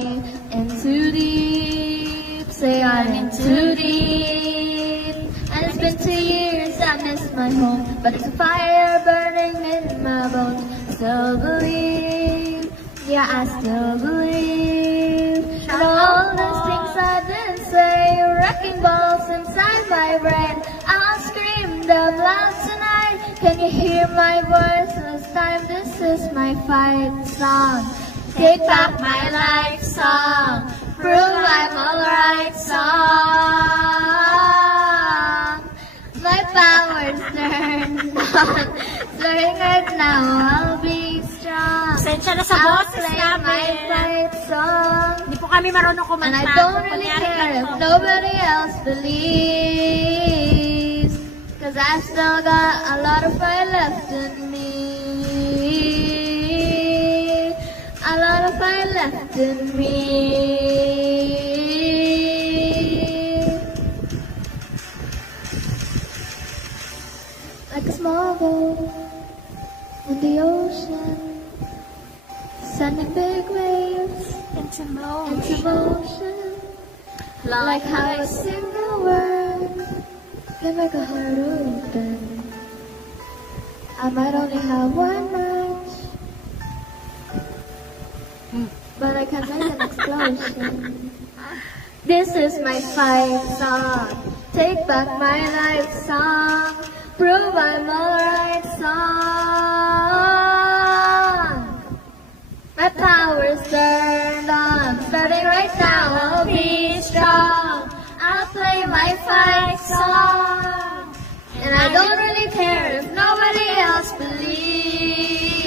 me in too deep. Say I'm in too deep. And it's been 2 years, I miss my home, but there's a fire burning in my bones. Still believe, yeah, I still believe. And all those things I didn't say, wrecking balls inside my brain. I'll scream them loud tonight. Can you hear my voice this time? This is my fight song. Take back my life song. Prove I'm alright song. My power's turned on. Starting right now, I'll be strong. Sensya na sa boses namin. My fight song. Hindi po kami marunong kumanta. And I don't really care if nobody else believes. Cause I still got a lot of fire left in me. A lot of fire left in me. Like a small boat in the ocean, sending big waves Into motion. Like how a single word can make a heart open. I might only have one match, but I can make an explosion. This is my fight song. Take back my life song. Prove I'm alright song. My power's turned on. Starting right now, I'll be strong. I'll play my fight song. And I don't really care if nobody else believes.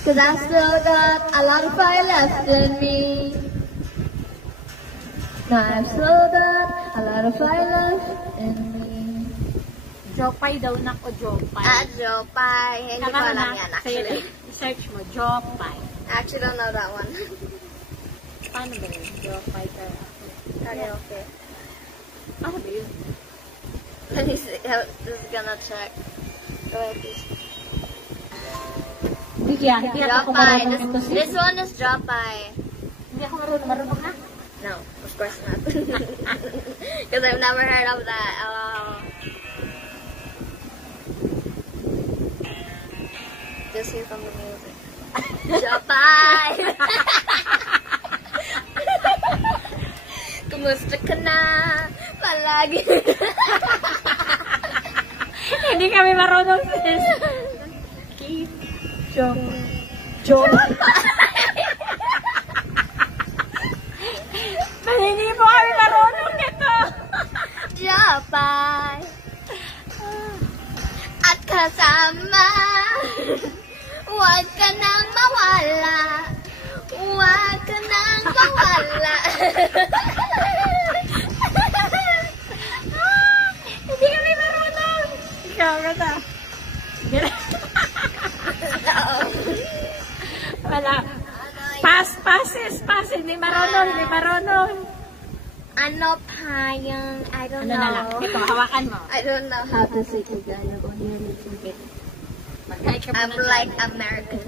Cause I still got a lot of fire left in me. Now I've still got a lot of fire left in me. Jopay daw na ko, Jopay. Jopay. Hindi ko alam yan actually. Search mo, Jopay. I actually don't know that one. Paano ba yun? Jopay ka. Karaoke. Paano ba yun? Let me see. Just gonna check. Go ahead, please. Hindi ako marunong ito. This one is Jopay. Hindi ako marunong na? No, of course not. Because I've never heard of that. Just hear from the music. Jopay! Kumusta ka na? Palagi. Hindi kami marunong, sis. Keep Jopay. Hindi po kami marunong nito. Jopay. At kasama. Huwag ka nang mawala. Huwag ka nang mawala. Hindi kami marunong. Ikaw ka ta. Wala. Pass. Hindi marunong. Ano pa yung, I don't know. Ano na lang. Ito, hawakan mo. I don't know how to say Tagalog on here a little bit. I'm like American.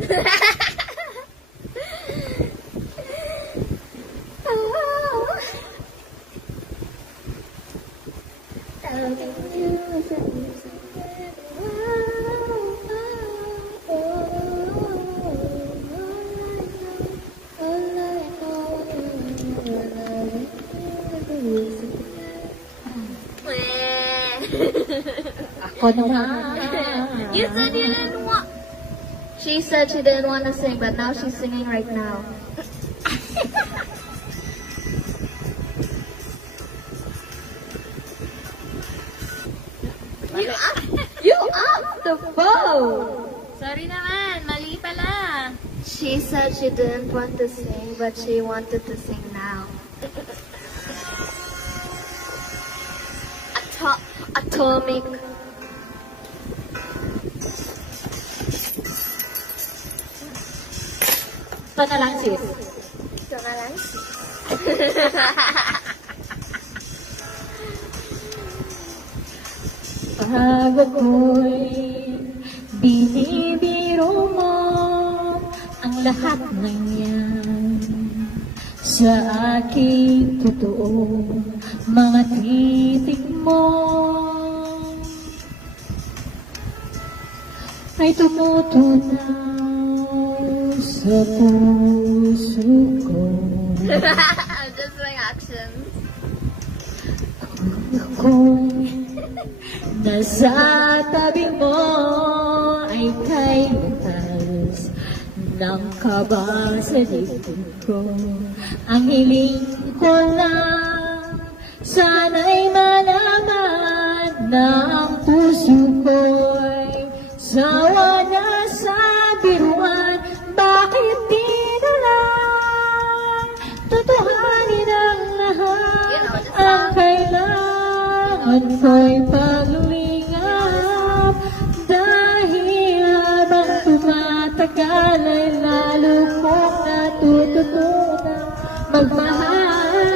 Ako naman. You said you didn't want. She said she didn't want to sing, but now she's singing right now. You up the phone. Sorry naman, mali pala. She said she didn't want to sing, but she wanted to sing now. Atomic. Ito na lang, sis. Ito na lang, sis. Pag ako'y binibiro mo ang lahat ng yan. sa aking totoo mga titik mo ay tumutunaw sa puso ko. Just like actions. Kung nasa tabi mo ay kay butas ng kaba sa dibdib ko. Ang hiling ko lang sana'y malaman na ang puso ko'y sawa na sa biruan. Bakit di na lang tutuhanin ang lahat? Ang kailangan ko'y paglingap dahil habang tumatagal ay lalo kong natututunan magmahal.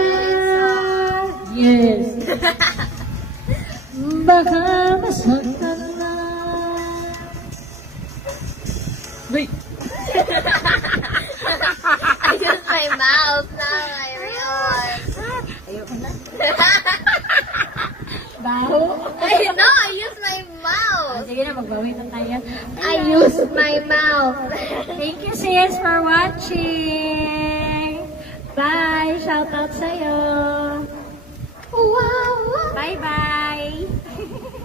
Yes. Baka masaktan na. Wait. I used my mouth now, I realize. Ayoko na. Baho. No, I used my mouth. Sige na, magbawi na tayo. I used my mouth. Thank you, sis, for watching. Bye. Shout out sa'yo. Wow. Bye-bye.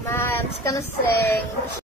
Man, I'm just gonna sing.